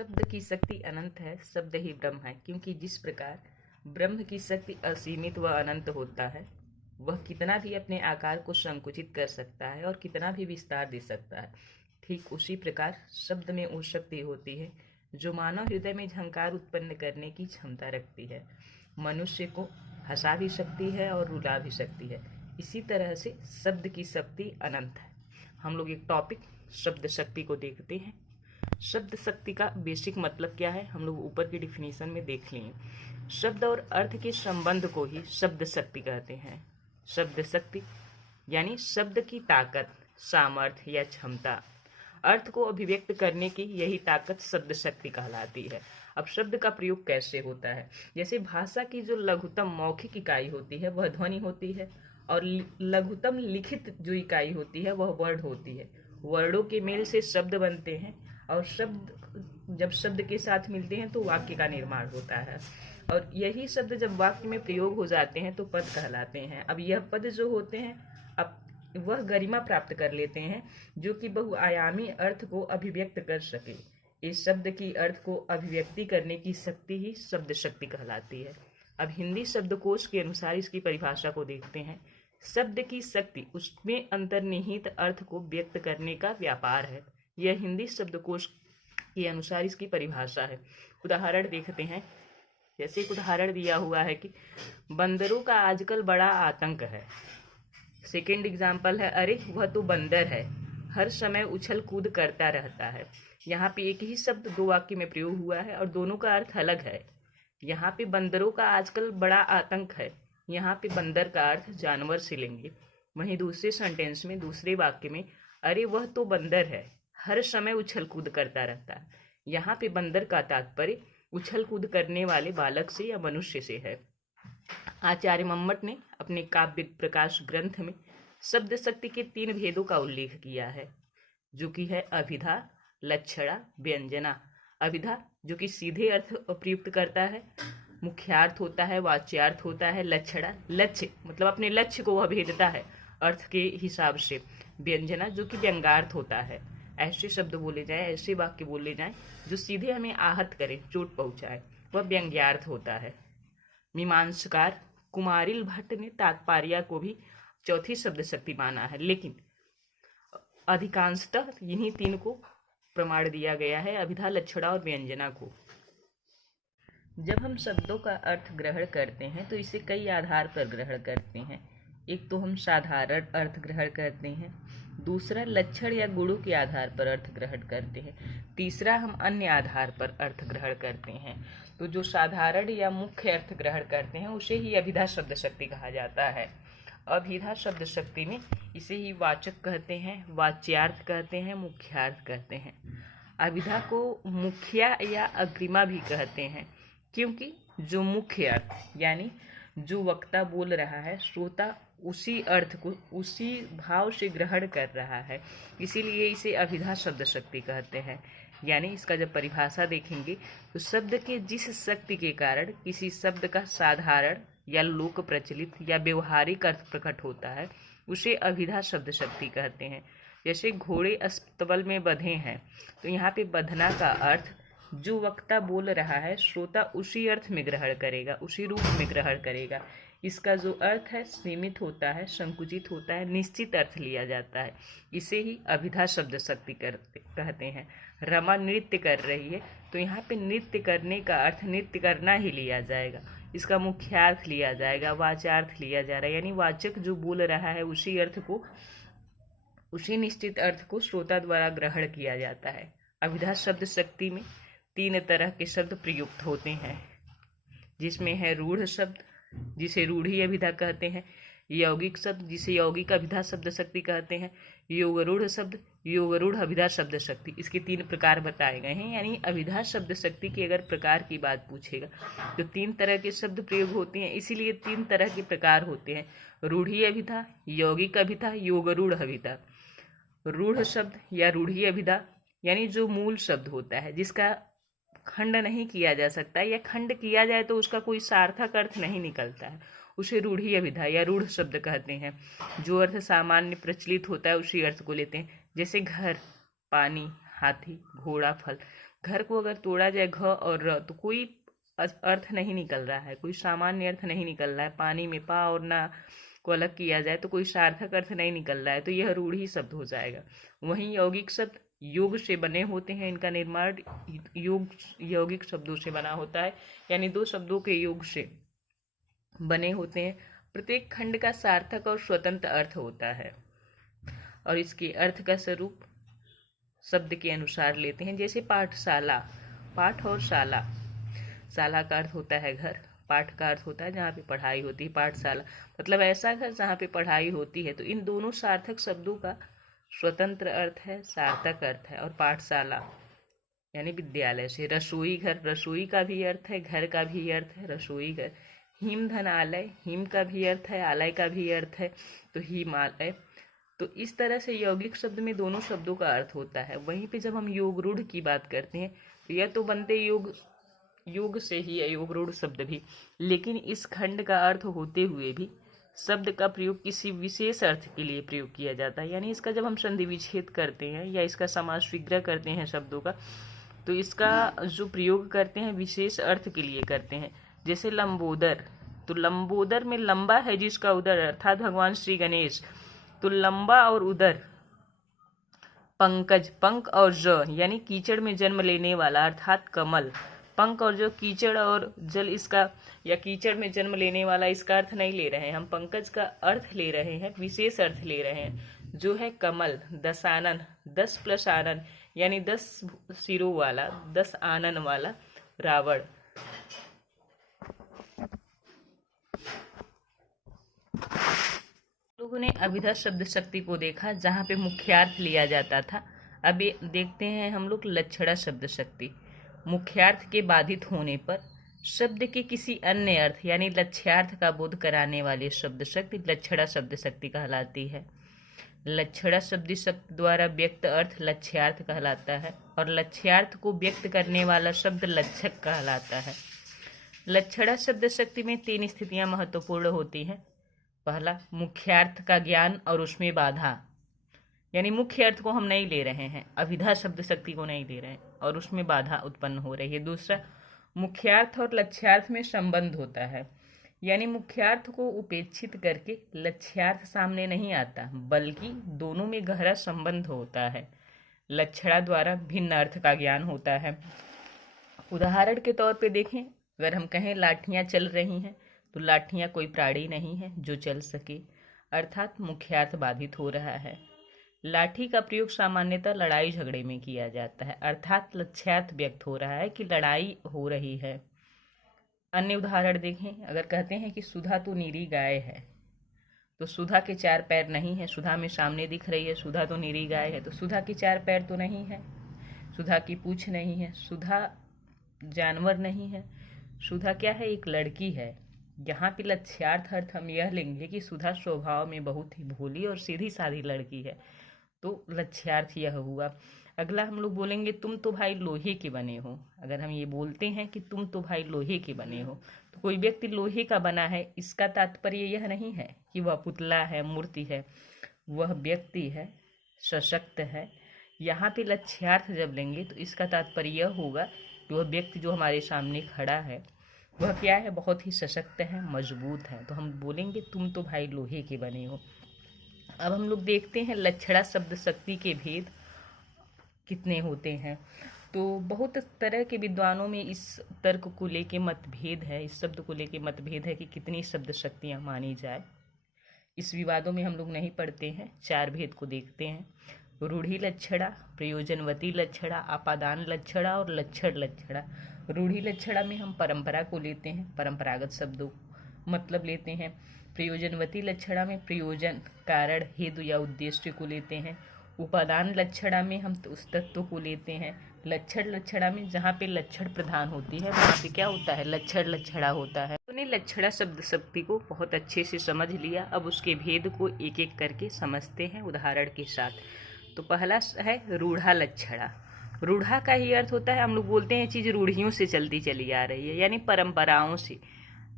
शब्द की शक्ति अनंत है, शब्द ही ब्रह्म है। क्योंकि जिस प्रकार ब्रह्म की शक्ति असीमित व अनंत होता है, वह कितना भी अपने आकार को संकुचित कर सकता है और कितना भी विस्तार दे सकता है। ठीक उसी प्रकार शब्द में वो शक्ति होती है जो मानव हृदय में झंकार उत्पन्न करने की क्षमता रखती है। मनुष्य को हंसा भी सकती है और रुला भी सकती है। इसी तरह से शब्द की शक्ति अनंत है। हम लोग एक टॉपिक शब्द शक्ति को देखते हैं। शब्द शक्ति का बेसिक मतलब क्या है, हम लोग ऊपर की डिफिनीशन में देख लेंगे। शब्द और अर्थ के संबंध को ही शब्द शक्ति कहते हैं। शब्द शक्ति यानी शब्द की ताकत, सामर्थ्य या क्षमता, अर्थ को अभिव्यक्त करने की यही ताकत शब्द शक्ति कहलाती है। अब शब्द का प्रयोग कैसे होता है? जैसे भाषा की जो लघुतम मौखिक इकाई होती है वह ध्वनि होती है, और लघुतम लिखित जो इकाई होती है वह वर्ड होती है। वर्डों के मेल से शब्द बनते हैं, और शब्द जब शब्द के साथ मिलते हैं तो वाक्य का निर्माण होता है, और यही शब्द जब वाक्य में प्रयोग हो जाते हैं तो पद कहलाते हैं। अब यह पद जो होते हैं अब वह गरिमा प्राप्त कर लेते हैं जो कि बहुआयामी अर्थ को अभिव्यक्त कर सके। इस शब्द की अर्थ को अभिव्यक्ति करने की शक्ति ही शब्द शक्ति कहलाती है। अब हिंदी शब्दकोश के अनुसार इसकी परिभाषा को देखते हैं। शब्द की शक्ति उसमें अंतर्निहित अर्थ को व्यक्त करने का व्यापार है। यह हिंदी शब्दकोश के अनुसार इसकी परिभाषा है। उदाहरण देखते हैं। जैसे एक उदाहरण दिया हुआ है कि बंदरों का आजकल बड़ा आतंक है। सेकेंड एग्जाम्पल है, अरे वह तो बंदर है, हर समय उछल कूद करता रहता है। यहाँ पे एक ही शब्द दो वाक्य में प्रयोग हुआ है और दोनों का अर्थ अलग है। यहाँ पे बंदरों का आजकल बड़ा आतंक है, यहाँ पे बंदर का अर्थ जानवर से लेंगे। वहीं दूसरे सेंटेंस में, दूसरे वाक्य में, अरे वह तो बंदर है, हर समय उछल कूद करता रहता है। यहाँ पे बंदर का तात्पर्य उछल कूद करने वाले बालक से या मनुष्य से है। आचार्य मम्मट ने अपने काव्य प्रकाश ग्रंथ में शब्द शक्ति के 3 भेदों का उल्लेख किया है, जो कि है अभिधा, लक्षणा, व्यंजना। अभिधा जो कि सीधे अर्थ प्रयुक्त करता है, मुख्यार्थ होता है, वाच्यार्थ होता है। लक्षणा लक्ष्य मतलब अपने लक्ष्य को वह भेदता है अर्थ के हिसाब से। व्यंजना जो कि व्यंग्यार्थ होता है। ऐसे शब्द बोले जाए, ऐसे वाक्य बोले जाए जो सीधे हमें आहत करे, चोट पहुंचाए, वह व्यंग्यार्थ होता है। मीमांसकार कुमारिल भट्ट ने तात्पर्य को भी चौथी शब्द शक्ति माना है, लेकिन अधिकांशतः इन्हीं 3 को प्रमाण दिया गया है, अभिधा, लक्षणा और व्यंजना को। जब हम शब्दों का अर्थ ग्रहण करते हैं तो इसे कई आधार पर ग्रहण करते हैं। एक तो हम साधारण अर्थ ग्रहण करते हैं, दूसरा लक्षण या गुणों के आधार पर अर्थ ग्रहण करते हैं, तीसरा हम अन्य आधार पर अर्थ ग्रहण करते हैं। तो जो साधारण या मुख्य अर्थ ग्रहण करते हैं उसे ही अभिधा शब्द शक्ति कहा जाता है। अभिधा शब्द शक्ति में इसे ही वाचक कहते हैं, वाच्यार्थ कहते हैं, मुख्यार्थ कहते हैं। अभिधा को मुख्या या अग्रिमा भी कहते हैं, क्योंकि जो मुख्य अर्थ यानी जो वक्ता बोल रहा है, श्रोता उसी अर्थ को उसी भाव से ग्रहण कर रहा है, इसीलिए इसे अभिधा शब्द शक्ति कहते हैं। यानी इसका जब परिभाषा देखेंगे तो शब्द के जिस शक्ति के कारण किसी शब्द का साधारण या लोक प्रचलित या व्यवहारिक अर्थ प्रकट होता है, उसे अभिधा शब्द शक्ति कहते हैं। जैसे घोड़े अस्तबल में बंधे हैं, तो यहाँ पे बंधना का अर्थ जो वक्ता बोल रहा है, श्रोता उसी अर्थ में ग्रहण करेगा, उसी रूप में ग्रहण करेगा। इसका जो अर्थ है सीमित होता है, संकुचित होता है, निश्चित अर्थ लिया जाता है। इसे ही अभिधा शब्द शक्ति कहते हैं। रमा नृत्य कर रही है, तो यहाँ पे नृत्य करने का अर्थ नृत्य करना ही लिया जाएगा, इसका मुख्यार्थ लिया जाएगा, वाच्यार्थ लिया जा रहा है। यानी वाचक जो बोल रहा है उसी अर्थ को, उसी निश्चित अर्थ को श्रोता द्वारा ग्रहण किया जाता है। अभिधा शब्द शक्ति में 3 तरह के शब्द प्रयुक्त होते हैं, जिसमें है रूढ़ शब्द जिसे रूढ़ी अभिधा कहते हैं, यौगिक शब्द जिसे यौगिक अभिधा शब्द शक्ति कहते हैं, योगरूढ़ शब्द योगरूढ़ अभिधा शब्द शक्ति। इसके 3 प्रकार बताए गए हैं। यानी अभिधा शब्द शक्ति की अगर प्रकार की बात पूछेगा तो 3 तरह के शब्द प्रयोग होते हैं, इसीलिए 3 तरह के प्रकार होते हैं, रूढ़ी अभिधा, यौगिक अभिधा, योगरूढ़ अभिधा। रूढ़ शब्द या रूढ़ी अभिधा यानी जो मूल शब्द होता है, जिसका खंड नहीं किया जा सकता, या खंड किया जाए तो उसका कोई सार्थक अर्थ नहीं निकलता है, उसे रूढ़ी अभिधा या रूढ़ शब्द कहते हैं। जो अर्थ सामान्य प्रचलित होता है उसी अर्थ को लेते हैं। जैसे घर, पानी, हाथी, घोड़ा, फल। घर को अगर तोड़ा जाए घ और र तो कोई अर्थ नहीं निकल रहा है, कोई सामान्य अर्थ नहीं निकल रहा है। पानी में पा और ना को अलग किया जाए तो कोई सार्थक अर्थ नहीं निकल रहा है, तो यह रूढ़ी शब्द हो जाएगा। वहीं यौगिक शब्द योग से बने होते हैं, इनका निर्माण यौगिक शब्दों से बना होता है, यानी दो शब्दों के योग से बने होते हैं। प्रत्येक खंड का सार्थक और स्वतंत्र अर्थ होता है और इसके अर्थ का स्वरूप शब्द के अनुसार लेते हैं। जैसे पाठशाला, पाठ और शाला, शाला का अर्थ होता है घर, पाठ का अर्थ होता है जहाँ पे पढ़ाई होती है। पाठशाला मतलब ऐसा घर जहाँ पे पढ़ाई होती है। तो इन दोनों सार्थक शब्दों का स्वतंत्र अर्थ है, सार्थक अर्थ है। और पाठशाला यानी विद्यालय से। रसोई घर, रसोई का भी अर्थ है, घर का भी अर्थ है, रसोई घर। हिम धन आलय, हिम का भी अर्थ है, आलय का भी अर्थ है, तो हिमालय। तो इस तरह से यौगिक शब्द में दोनों शब्दों का अर्थ होता है। वहीं पे जब हम योग रूढ़ की बात करते हैं तो यह तो बनते योग से ही है, योग रूढ़ शब्द भी, लेकिन इस खंड का अर्थ होते हुए भी शब्द का प्रयोग किसी विशेष अर्थ के लिए प्रयोग किया जाता है। यानी इसका जब हम संधि विच्छेद करते हैं या इसका समास विग्रह करते हैं शब्दों का, तो इसका जो प्रयोग करते हैं विशेष अर्थ के लिए करते हैं। जैसे लंबोदर, तो लंबोदर में लंबा है जिसका उदर, अर्थात भगवान श्री गणेश। तो लंबा और उदर। पंकज, पंक और ज यानी कीचड़ में जन्म लेने वाला, अर्थात कमल। पंक और जो कीचड़ और जल, इसका या कीचड़ में जन्म लेने वाला, इसका अर्थ नहीं ले रहे हैं हम। पंकज का अर्थ ले रहे हैं, विशेष अर्थ ले रहे हैं, जो है कमल। दशानन, 10 प्लस आनन यानी 10 सिरों वाला, 10 आनन वाला रावण। लोगों ने अभिधा शब्द शक्ति को देखा जहाँ पे मुख्यार्थ लिया जाता था। अभी देखते हैं हम लोग लक्षणा शब्द शक्ति। मुख्यार्थ के बाधित होने पर शब्द के किसी अन्य अर्थ यानी लक्ष्यार्थ का बोध कराने वाले शब्द शक्ति लक्षणा शब्द शक्ति कहलाती है। लक्षणा शब्द शक्ति द्वारा व्यक्त अर्थ लक्ष्यार्थ कहलाता है और लक्ष्यार्थ को व्यक्त करने वाला शब्द लक्षक कहलाता है। लक्षणा शब्द शक्ति में 3 स्थितियां महत्वपूर्ण होती हैं। पहला, मुख्यार्थ का ज्ञान और उसमें बाधा, यानी मुख्य अर्थ को हम नहीं ले रहे हैं, अभिधा शब्द शक्ति को नहीं ले रहे हैं और उसमें बाधा उत्पन्न हो रही है। दूसरा, मुख्यार्थ और लक्ष्यार्थ में संबंध होता है, यानी मुख्यार्थ को उपेक्षित करके लक्ष्यार्थ सामने नहीं आता, बल्कि दोनों में गहरा संबंध होता है। लक्षणा द्वारा भिन्न अर्थ का ज्ञान होता है। उदाहरण के तौर पे देखें, अगर हम कहें लाठियां चल रही हैं, तो लाठियां कोई प्राणी नहीं है जो चल सके, अर्थात मुख्यार्थ बाधित हो रहा है। लाठी का प्रयोग सामान्यतः लड़ाई झगड़े में किया जाता है, अर्थात लक्ष्यार्थ व्यक्त हो रहा है कि लड़ाई हो रही है। अन्य उदाहरण देखें, अगर कहते हैं कि सुधा तो नीरी गाय है, तो सुधा के 4 पैर नहीं है, सुधा में सामने दिख रही है सुधा तो नीरी गाय है, तो सुधा के 4 पैर तो नहीं है, सुधा की पूंछ नहीं है, सुधा जानवर नहीं है, सुधा क्या है, एक लड़की है। यहाँ पे लक्ष्यार्थ अर्थ हम यह लेंगे कि सुधा स्वभाव में बहुत ही भोली और सीधी साधी लड़की है, तो लक्ष्यार्थ यह हुआ। अगला हम लोग बोलेंगे तुम तो भाई लोहे के बने हो। अगर हम ये बोलते हैं कि तुम तो भाई लोहे के बने हो, तो कोई व्यक्ति लोहे का बना है, इसका तात्पर्य यह नहीं है कि वह पुतला है, मूर्ति है, वह व्यक्ति है, सशक्त है। यहाँ पे लक्ष्यार्थ जब लेंगे तो इसका तात्पर्य यह होगा कि वह व्यक्ति जो हमारे सामने खड़ा है वह क्या है, बहुत ही सशक्त है, मजबूत है, तो हम बोलेंगे तुम तो भाई लोहे के बने हो। अब हम लोग देखते हैं लक्षणा शब्द शक्ति के भेद कितने होते हैं। तो बहुत तरह के विद्वानों में इस तर्क को लेके मतभेद है, इस शब्द को लेके मतभेद है कि कितनी शब्द शक्तियाँ मानी जाए। इस विवादों में हम लोग नहीं पढ़ते हैं, 4 भेद को देखते हैं। रूढ़ी लक्षणा, प्रयोजनवती लक्षणा, आपादान लक्षणा और लक्षण लक्षणा। रूढ़ी लक्षणा में हम परंपरा को लेते हैं, परंपरागत शब्दों मतलब लेते हैं। प्रयोजनवती लक्षणा में प्रयोजन, कारण, हेतु या उद्देश्य को लेते हैं। उपादान लक्षणा में हम उस तत्व को लेते हैं। लक्षण लक्षणा में जहाँ पे लक्षण प्रधान होती है वहाँ पे क्या होता है, लक्षण लक्षणा होता है। तो ने लक्षणा शब्द शक्ति को बहुत अच्छे से समझ लिया। अब उसके भेद को एक एक करके समझते हैं उदाहरण के साथ। तो पहला है रूढ़ा लक्षणा। रूढ़ा का ही अर्थ होता है, हम लोग बोलते हैं चीज रूढ़ियों से चलती चली आ रही है, यानी परंपराओं से।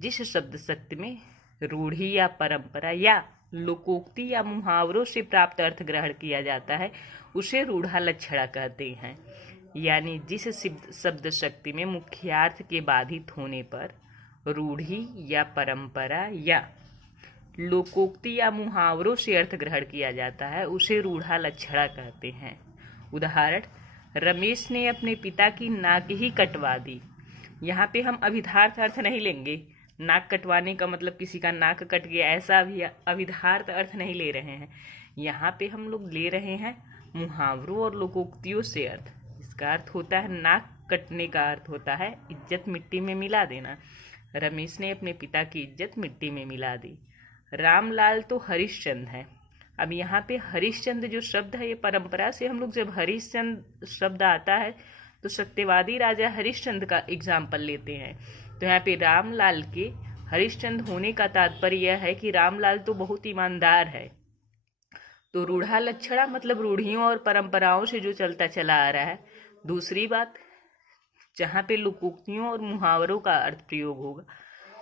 जिस शब्द शक्ति में रूढ़ी या परंपरा या लोकोक्ति या मुहावरों से प्राप्त अर्थ ग्रहण किया जाता है उसे रूढ़ा लक्षणा कहते हैं। यानी जिस शब्द शक्ति में मुख्यार्थ के बाधित होने पर रूढ़ि या परंपरा या लोकोक्ति या मुहावरों से अर्थ ग्रहण किया जाता है उसे रूढ़ा लक्षणा कहते हैं। उदाहरण, रमेश ने अपने पिता की नाक ही कटवा दी। यहाँ पे हम अभिधार्थ अर्थ नहीं लेंगे। नाक कटवाने का मतलब किसी का नाक कट गया, ऐसा भी अभिधार्थ अर्थ नहीं ले रहे हैं। यहाँ पे हम लोग ले रहे हैं मुहावरों और लोकोक्तियों से अर्थ। इसका अर्थ होता है, नाक कटने का अर्थ होता है इज्जत मिट्टी में मिला देना। रमेश ने अपने पिता की इज्जत मिट्टी में मिला दी। रामलाल तो हरिश्चंद्र है। अब यहाँ पे हरिश्चंद्र जो शब्द है, ये परंपरा से हम लोग जब हरिश्चंद्र शब्द आता है तो सत्यवादी राजा हरिश्चंद्र का एग्जाम्पल लेते हैं। तो यहाँ पे रामलाल के हरिश्चंद्र होने का तात्पर्य यह है कि रामलाल तो बहुत ईमानदार है। तो रूढ़ा लक्षणा मतलब रूढ़ियों और परंपराओं से जो चलता चला आ रहा है। दूसरी बात, जहाँ पे लोकोक्तियों और मुहावरों का अर्थ प्रयोग होगा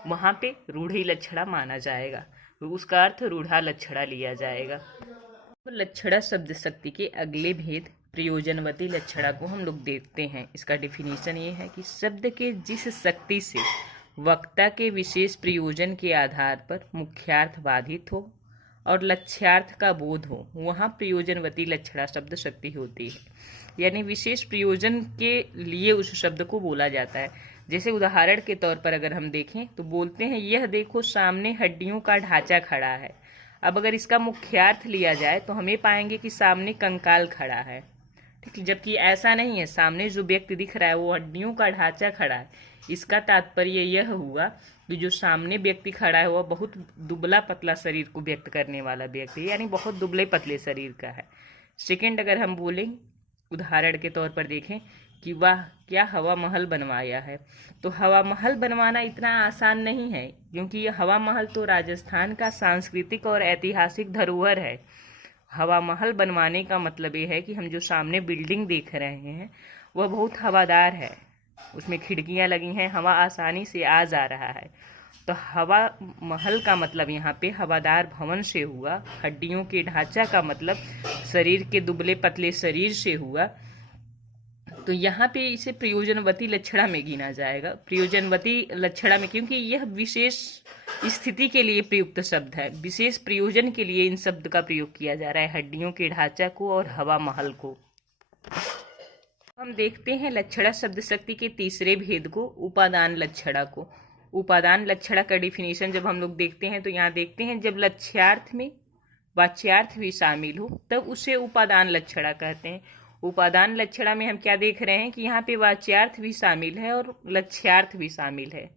वहाँ पे रूढ़ी लक्षणा माना जाएगा, तो उसका अर्थ रूढ़ा लक्षणा लिया जाएगा। तो लक्षणा शब्द शक्ति के अगले भेद प्रयोजनवती लक्षणा को हम लोग देखते हैं। इसका डेफिनेशन ये है कि शब्द के जिस शक्ति से वक्ता के विशेष प्रयोजन के आधार पर मुख्यार्थ बाधित हो और लक्ष्यार्थ का बोध हो, वहाँ प्रयोजनवती लक्षणा शब्द शक्ति होती है। यानी विशेष प्रयोजन के लिए उस शब्द को बोला जाता है। जैसे उदाहरण के तौर पर अगर हम देखें तो बोलते हैं, यह देखो सामने हड्डियों का ढांचा खड़ा है। अब अगर इसका मुख्यार्थ लिया जाए तो हमें पाएंगे कि सामने कंकाल खड़ा है, ठीक। जबकि ऐसा नहीं है, सामने जो व्यक्ति दिख रहा है वो हड्डियों का ढांचा खड़ा है। इसका तात्पर्य यह हुआ कि जो सामने व्यक्ति खड़ा है वह बहुत दुबला पतला शरीर को व्यक्त करने वाला व्यक्ति, यानी बहुत दुबले पतले शरीर का है। सेकंड, अगर हम बोलें उदाहरण के तौर पर देखें कि वाह क्या हवा महल बनवाया है, तो हवा महल बनवाना इतना आसान नहीं है, क्योंकि यह हवा महल तो राजस्थान का सांस्कृतिक और ऐतिहासिक धरोहर है। हवा महल बनवाने का मतलब ये है कि हम जो सामने बिल्डिंग देख रहे हैं वह बहुत हवादार है, उसमें खिड़कियां लगी हैं, हवा आसानी से आ जा रहा है। तो हवा महल का मतलब यहाँ पे हवादार भवन से हुआ। हड्डियों के ढांचा का मतलब शरीर के दुबले पतले शरीर से हुआ। तो यहाँ पे इसे प्रयोजनवती लक्षणा में गिना जाएगा। प्रयोजनवती लक्षणा में, क्योंकि यह विशेष स्थिति के लिए प्रयुक्त शब्द है, विशेष प्रयोजन के लिए इन शब्द का प्रयोग किया जा रहा है, हड्डियों के ढांचा को और हवा महल को। हम देखते हैं लक्षणा शब्द शक्ति के तीसरे भेद को, उपादान लक्षणा को। उपादान लक्षणा का डिफिनेशन जब हम लोग देखते हैं तो यहाँ देखते हैं, जब लक्ष्यार्थ में वाच्यार्थ भी शामिल हो तब उसे उपादान लक्षणा कहते हैं। उपादान लक्षणा में हम क्या देख रहे हैं कि यहाँ पे वाच्यार्थ भी शामिल है और लक्ष्यार्थ भी शामिल है।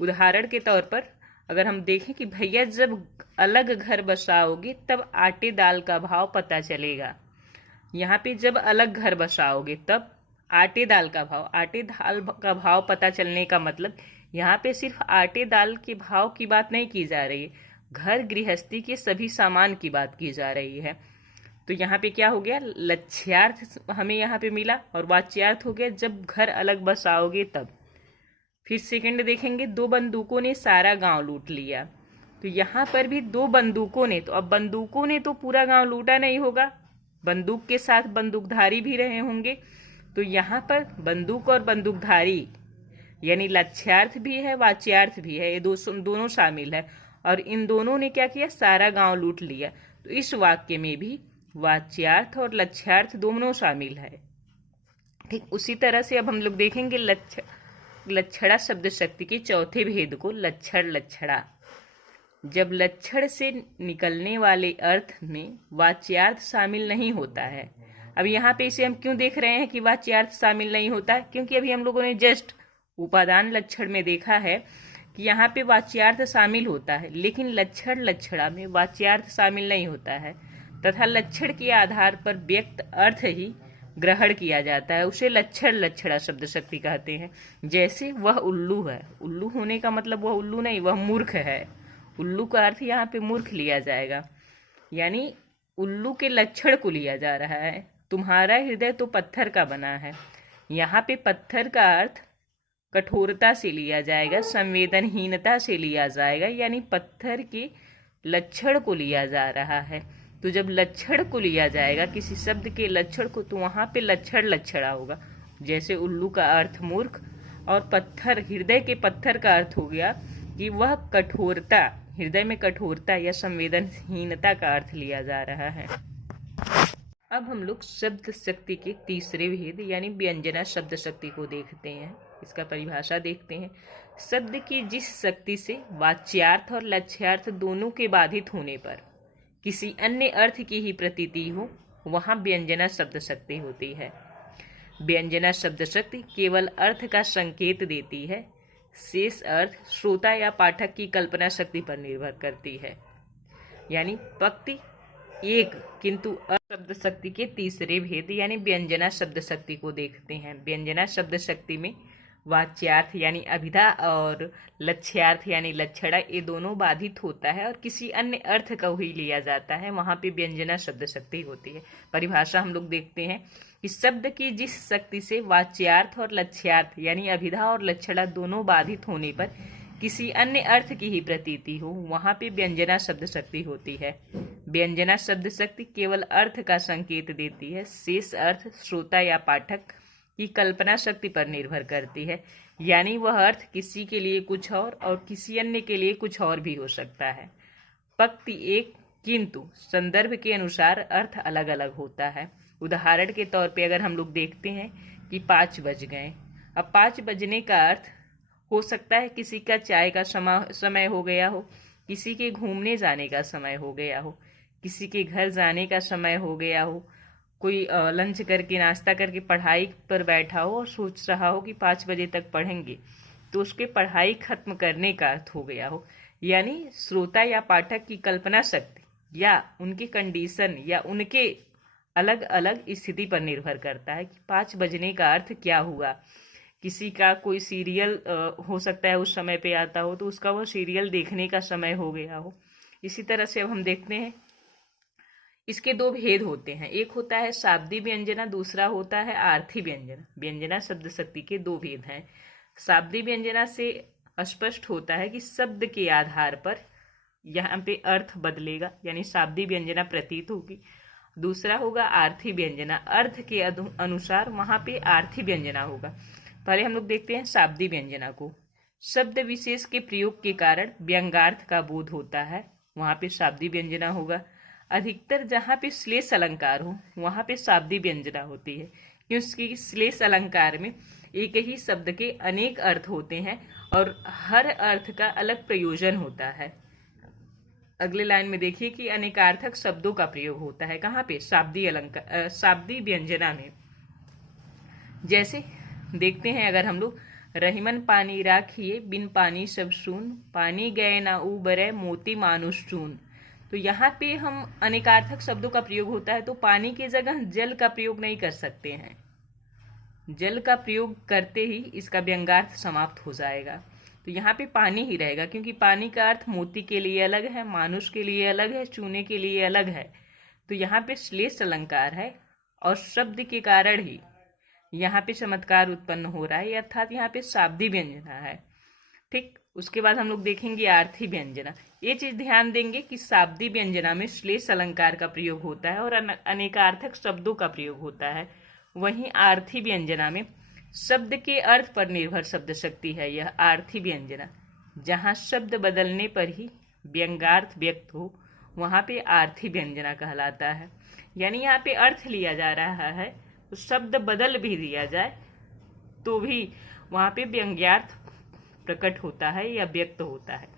उदाहरण के तौर पर अगर हम देखें कि भैया जब अलग घर बसाओगे तब आटे दाल का भाव पता चलेगा। यहाँ पे जब अलग घर बसाओगे तब आटे दाल का भाव पता चलने का मतलब यहाँ पे सिर्फ आटे दाल के भाव की बात नहीं की जा रही है, घर गृहस्थी के सभी सामान की बात की जा रही है। तो यहाँ पे क्या हो गया, लक्ष्यार्थ हमें यहाँ पे मिला और वाच्यार्थ हो गया जब घर अलग बसाओगे तब। फिर सेकंड देखेंगे, दो बंदूकों ने सारा गांव लूट लिया। तो यहाँ पर भी दो बंदूकों ने, तो अब बंदूकों ने तो पूरा गांव लूटा नहीं होगा, बंदूक के साथ बंदूकधारी भी रहे होंगे। तो यहाँ पर बंदूक और बंदूकधारी यानी लक्ष्यार्थ भी है वाच्यार्थ भी है, ये दोनों शामिल है। और इन दोनों ने क्या किया, सारा गांव लूट लिया। तो इस वाक्य में भी वाच्यार्थ और लक्ष्यार्थ दोनों शामिल है, ठीक। उसी तरह से अब हम लोग देखेंगे लक्षणा शब्द शक्ति के चौथे भेद को, लक्षण लक्षणा। जब लक्षण से निकलने वाले अर्थ में वाच्यार्थ शामिल नहीं होता है। अब यहाँ पे इसे हम क्यों देख रहे हैं कि वाच्यार्थ शामिल नहीं होता है, क्योंकि अभी हम लोगों ने जस्ट उपादान लक्षण में देखा है कि यहाँ पे वाच्यार्थ शामिल होता है, लेकिन लक्षण लक्षणा में वाच्यार्थ शामिल नहीं होता है तथा लक्षण के आधार पर व्यक्त अर्थ ही ग्रहण किया जाता है, उसे लक्षण लक्षणा शब्द शक्ति कहते हैं। जैसे वह उल्लू है, उल्लू होने का मतलब वह उल्लू नहीं, वह मूर्ख है। उल्लू का अर्थ यहाँ पे मूर्ख लिया जाएगा, यानी उल्लू के लक्षण को लिया जा रहा है। तुम्हारा हृदय तो पत्थर का बना है, यहाँ पे पत्थर का अर्थ कठोरता से लिया जाएगा, संवेदनहीनता से लिया जाएगा, यानी पत्थर के लक्षण को लिया जा रहा है। तो जब लक्षण को लिया जाएगा, किसी शब्द के लक्षण को, तो वहां पे लक्षण लक्षणा होगा। जैसे उल्लू का अर्थ मूर्ख, और पत्थर, हृदय के पत्थर का अर्थ हो गया कि वह कठोरता, हृदय में कठोरता या संवेदनहीनता का अर्थ लिया जा रहा है। अब हम लोग शब्द शक्ति के तीसरे भेद यानी व्यंजना शब्द शक्ति को देखते हैं। इसका परिभाषा देखते हैं। शब्द की जिस शक्ति से वाच्यार्थ और लक्ष्यार्थ दोनों के बाधित होने पर किसी अन्य अर्थ की ही प्रतीति हो, वहां व्यंजना शब्द शक्ति होती है। व्यंजना शब्द शक्ति केवल अर्थ का संकेत देती है, शेष अर्थ श्रोता या पाठक की कल्पना शक्ति पर निर्भर करती है। यानी पंक्ति एक, किंतु शब्द शक्ति के तीसरे भेद यानी व्यंजना शब्द शक्ति को देखते हैं। व्यंजना शब्द शक्ति में वाच्यार्थ यानी अभिधा और लक्ष्यार्थ यानी लक्षणा, ये दोनों बाधित होता है और किसी अन्य अर्थ का ही लिया जाता है, वहां पे व्यंजना शब्द शक्ति होती है। परिभाषा हम लोग देखते हैं कि शब्द की जिस शक्ति से वाच्यार्थ और लक्ष्यार्थ यानी अभिधा और लक्षणा दोनों बाधित होने पर किसी अन्य अर्थ की ही प्रतीति हो, वहां पे व्यंजना शब्द शक्ति होती है। व्यंजना शब्द शक्ति केवल अर्थ का संकेत देती है, शेष अर्थ श्रोता या पाठक की कल्पना शक्ति पर निर्भर करती है। यानी वह अर्थ किसी के लिए कुछ और किसी अन्य के लिए कुछ और भी हो सकता है। पंक्ति एक, किंतु संदर्भ के अनुसार अर्थ अलग अलग होता है। उदाहरण के तौर पे अगर हम लोग देखते हैं कि 5 बज गए, अब 5 बजने का अर्थ हो सकता है किसी का चाय का समय हो गया हो, किसी के घूमने जाने का समय हो गया हो, किसी के घर जाने का समय हो गया हो, कोई लंच करके नाश्ता करके पढ़ाई पर बैठा हो और सोच रहा हो कि 5 बजे तक पढ़ेंगे, तो उसके पढ़ाई खत्म करने का अर्थ हो गया हो। यानी श्रोता या पाठक की कल्पना शक्ति या उनके कंडीशन या उनके अलग अलग स्थिति पर निर्भर करता है कि 5 बजने का अर्थ क्या हुआ। किसी का कोई सीरियल हो सकता है उस समय पे आता हो, तो उसका वो सीरियल देखने का समय हो गया हो। इसी तरह से अब हम देखते हैं, इसके 2 भेद होते हैं, एक होता है शाब्दिक व्यंजना, दूसरा होता है आर्थी व्यंजना। व्यंजना शब्द शक्ति के 2 भेद हैं। शाब्दिक व्यंजना से स्पष्ट होता है कि शब्द के आधार पर यहाँ पे अर्थ बदलेगा, यानी शाब्दिक व्यंजना प्रतीत होगी। दूसरा होगा आर्थी व्यंजना, अर्थ के अनुसार वहां पे आर्थी व्यंजना होगा। पहले हम लोग देखते हैं शाब्दिक व्यंजना को। शब्द विशेष के प्रयोग के कारण व्यंग्यार्थ का बोध होता है, वहां पे शाब्दिक व्यंजना होगा। अधिकतर जहाँ पे श्लेष अलंकार हो वहां पे शाब्दिक व्यंजना होती है, क्योंकि श्लेष अलंकार में एक ही शब्द के अनेक अर्थ होते हैं और हर अर्थ का अलग प्रयोजन होता है। अगले लाइन में देखिए कि अनेकार्थक शब्दों का प्रयोग होता है, कहाँ पे? शाब्दिक व्यंजना में। जैसे देखते हैं अगर हम लोग, रहीमन पानी राखिए बिन पानी सब सून, पानी गए ना उबरे मोती मानुष चून। तो यहाँ पे हम अनेकार्थक शब्दों का प्रयोग होता है, तो पानी की जगह जल का प्रयोग नहीं कर सकते हैं। जल का प्रयोग करते ही इसका व्यंग्यार्थ समाप्त हो जाएगा, तो यहाँ पे पानी ही रहेगा, क्योंकि पानी का अर्थ मोती के लिए अलग है, मानुष के लिए अलग है, चूने के लिए अलग है। तो यहाँ पे श्लेष अलंकार है और शब्द के कारण ही यहाँ पे चमत्कार उत्पन्न हो रहा है, अर्थात यहाँ पे शाब्दिक व्यंजना है। ठीक, उसके बाद हम लोग देखेंगे आर्थी व्यंजना। ये चीज ध्यान देंगे कि शाब्दिक व्यंजना में श्लेष अलंकार का प्रयोग होता है और अनेकार्थक शब्दों का प्रयोग होता है। वहीं आर्थी व्यंजना में शब्द के अर्थ पर निर्भर शब्द शक्ति है यह आर्थी व्यंजना। जहाँ शब्द बदलने पर ही व्यंग्यार्थ व्यक्त हो, वहां पे आर्थी व्यंजना कहलाता है। यानी यहाँ पे अर्थ लिया जा रहा है, तो शब्द बदल भी दिया जाए तो भी वहां पे व्यंग्यार्थ प्रकट होता है या व्यक्त होता है।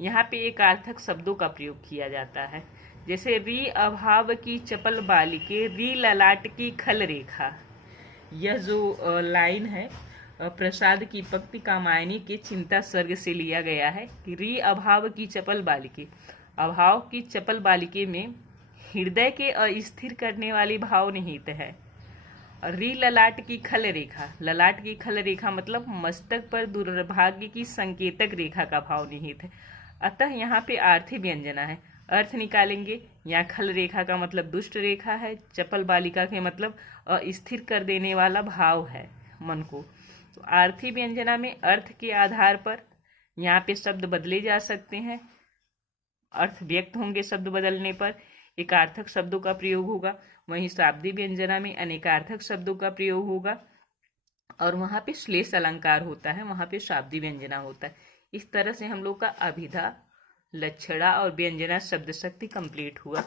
यहाँ पे एक अर्थक शब्दों का प्रयोग किया जाता है, जैसे री अभाव की चपल बालिके, री ललाट की खल रेखा। यह जो लाइन है प्रसाद की पंक्ति कामायनी के चिंता सर्ग से लिया गया है कि री अभाव की चपल बालिके, अभाव की चपल बालिके में हृदय के अस्थिर करने वाली भाव निहित है। री ललाट की खल रेखा, ललाट की खल रेखा मतलब मस्तक पर दुर्भाग्य की संकेतक रेखा का भाव निहित है। अतः यहाँ पे आर्थी व्यंजना है। अर्थ निकालेंगे, यहाँ खल रेखा का मतलब दुष्ट रेखा है, चपल बालिका के मतलब अस्थिर कर देने वाला भाव है मन को। तो आर्थी व्यंजना में अर्थ के आधार पर यहाँ पे शब्द बदले जा सकते हैं, अर्थ व्यक्त होंगे शब्द बदलने पर, एकार्थक शब्दों का प्रयोग होगा, वहीं शाब्दिक व्यंजना में अनेकार्थक शब्दों का प्रयोग होगा, और वहां पे श्लेष अलंकार होता है, वहां पे शाब्दिक व्यंजना होता है। इस तरह से हम लोग का अभिधा, लक्षणा और व्यंजना शब्द शक्ति कंप्लीट हुआ।